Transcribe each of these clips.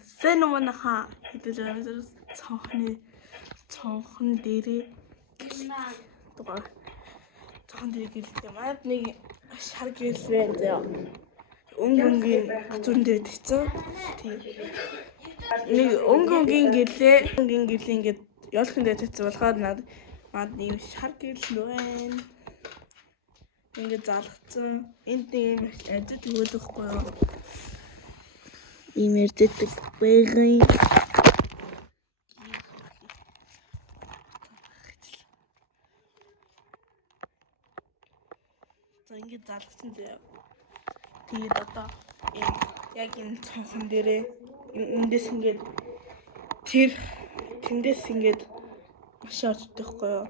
Сэнэмэнаха хэдүүлээ цонхон дээрээ дугаар цонхон дээрээ гэлээ маад нэг шар гэлвэн заяа. Өнгөнгийн зүрэн дээр тэгсэн. Нэг өнгөнгийн гэлээ ингээд ёолхон дээр тэгсэн болохоор маад нэг шар гэл байна. Ингээд залгцсан. Энд нэг юм ажид өгөхгүй юу? Имэрдэг бэгэн. За ингээд залгсан заяа. Тэгээд одоо яг энэ цонхон дээрээ эндээс ингээд тэндээс ингээд машин орчихдоггүй юу?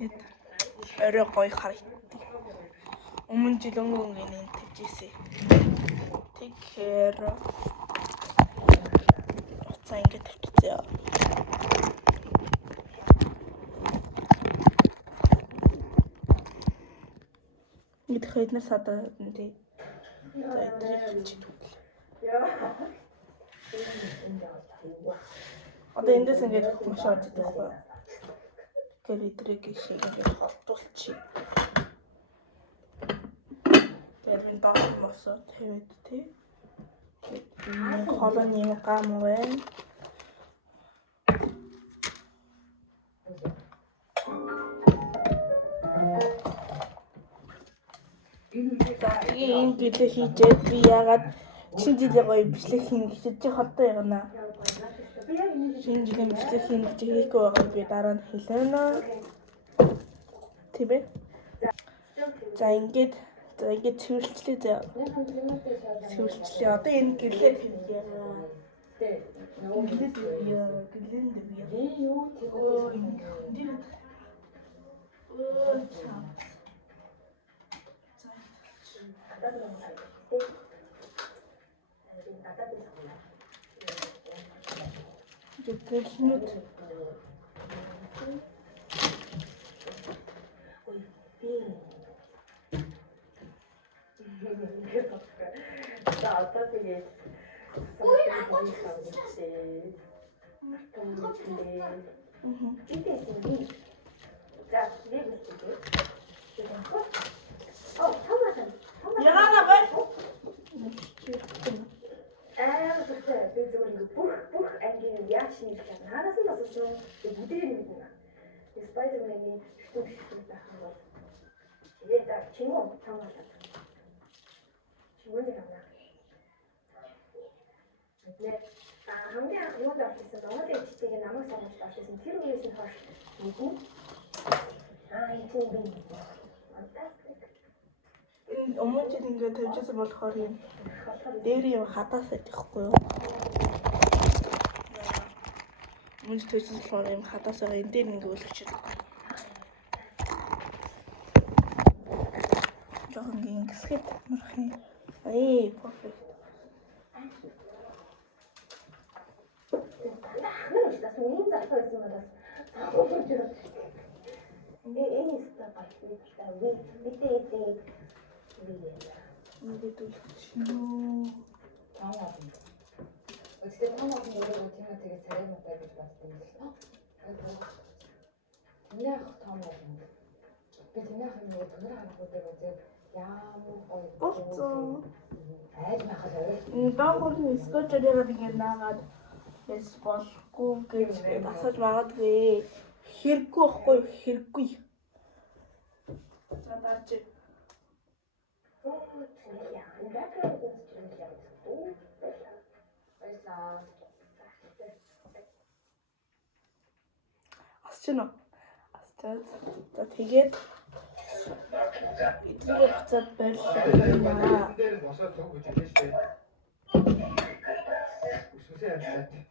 Тэгээд орой гоё харагддаг. Өмнө жил өнгөн энэ тавьжээсэ. Тэгэхээр уцаа ингээд тавьчихъя. Энд хэднэр садаа тий. За эдрийг чидвэл. Одоо эндээс ингээд машин орж идэх байхгүй. Тэгэхээр эдрийг шиг ингээд холдуулчих. Тэгээд энэ доор мосоо тавиад тий. Тэгээд холон юм гам байна. Ийм гэлээ хийжээд би яагаад шинэ жилийн гоё бичлэг хийнэ гэж холдоо ягна. Шинэ жилийн бичлэг хийнэ гэж хийхгүй байгааг би дараа нь хэлнэ. Тэвэ. За ингээд цэвэрлжлээ заяа. Цэвэрлжлээ. Одоо энэ гэлээ тавья. Гэлээ тавья. Юу тэгөө. Гэтэл За одоо тэгээд яана бай. би зөвхөн бүх ангийн яаж шинжлэх юм. Ханаас нь асуусан бүдэрийн мэднэ. Спайдерманы шүтэн байх юм бол. Тэгээд за чингоо цаамаа. Чингооны хамнаа. Тэгээд хамгийн анх юу дээрсэн Монгол эжтэйг намайг сонгож авчихсан. Тэр үеэс нь хойш мэднэ. Энэ би. Энэ өмнө жил ингээд тавьжсэн болохоор юм. Дээр юм хадаас идэхгүй юу? Өмнө тавьжсэн болохоор юм хадаас байгаа. Энэ дээр ингээд өлгчээд. Жохон гингэсгэд марах юм. Perfect. Ийм залхуу байсан надаас. Энэ стап байна. Мэдээ. Ингээд өлгчнөө. Таамаг. Өчигдөр таамаг нь өөрөө тийм тэгээд цараймтай гэж бодсон юм л. Тэнийх таамаг юм. Би тэнийх нь нөгөө төгөр харахуудыг үзээд ямар гоё. Айж махад аваад. Доогор нь скотчээр ингээд наагаад яс болохгүй гэж асууж магадгүй. Хэрэггүй байхгүй хэрэггүй. За дарж. Асчно. Астад. За тэгээд эдгээр буцаад байрлаа. Дээр босоод төг гэж хэлсэн шүү дээ. Үсвэсээ амтаад.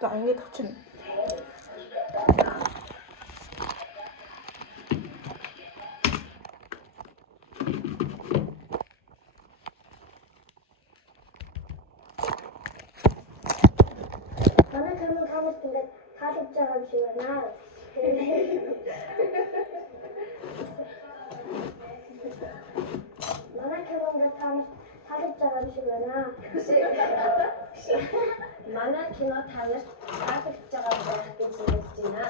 За ингэж авчна. Манай камер хамт ингээд таалагдж байгаа юм шиг байна. Манай камер ингээд таалагдж байгаа юм шиг байна. Манай кино тамирт таалагдж байгаа гэж хэлж байна.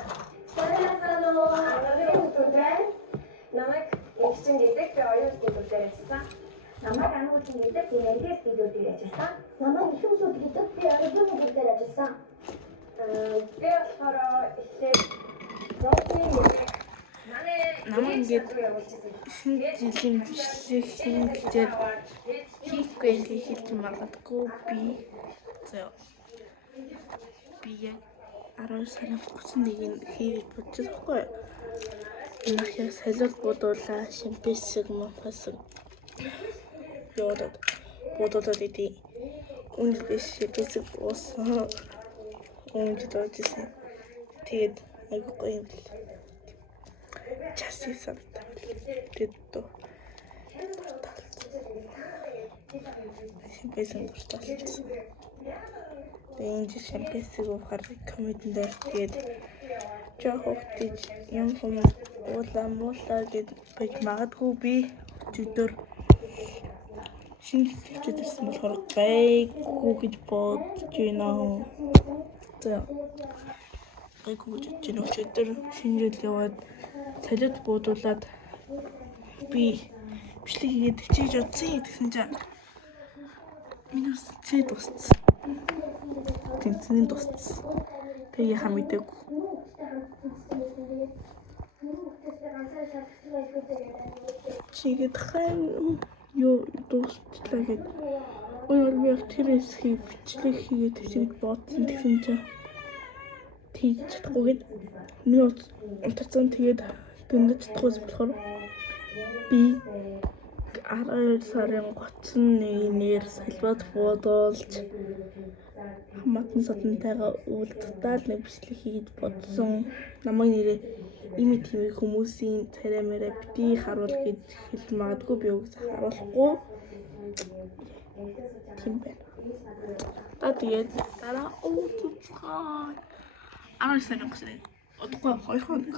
Сайрасано ангийн үгээр намайг экшн гэдэг би оюут гэдэг дээр ажилласан. Намайг анхуулсан гэдэг би нэрээс видео дээр ажилласан. Намайг их усуд гэдэг би оюут гэдэг дээр ажилласан. Би болохоор ихлээр Намайг ингээд шинэ жилийн бичлэг хийгээд хийхгүй гэж хэлж магадгүй би. За би яг 10 сарын 31-нд хийж бодчих байхгүй юу? Энэ яг солиод бодуулаа шимпэсэг мопасэг бодоод идэв. Үнэ биш шимпэсэг уусан. Үнэ дөөжсэн. Тэгээд айгүй юм бэл. Часи санагдав. Тэддөө. Шимпэсэг дурталчихсан. Тэгээд шимпэсэг уухаар комединд орчихгээд жоох хөтөж юм уулаа гэд байж магадгүй би өдөр шинэ жилд ирсэн болохоор байггүй гэж бодож байна. За байггүй гэж бодож байна. Өдөр шинэ жил яваад солиод буудуулаад би бичлэг хийгээд чиж утсан гэсэн чинь минус C дууссан. Тэнцэн дууссан. Тэгээ яхаа мэдээгүй. Чигэд хэн юу дуусчлаа гэд. Ой би тэр хэсгийг бичлэг хийгээд тэгж бодсон гэсэн чинь тийж чадахгүйгээд минут унтацсан тэгээд гүндэж чадахгүйс болохоор би 12 сарын 31-ээр салбад бодуулж хамаатан садантайгаа уулзтаад нэг бичлэг хийж бодсон. Намайг нэрээ ими тими хүмүүсийн царай мэрэ бити харуул гэж хэлж магадгүй би үгс харуулахгүй. Тийм байна. Тэгээд дараа уулзцаа. 12 сарын 31. Одоогүй 2 хоног.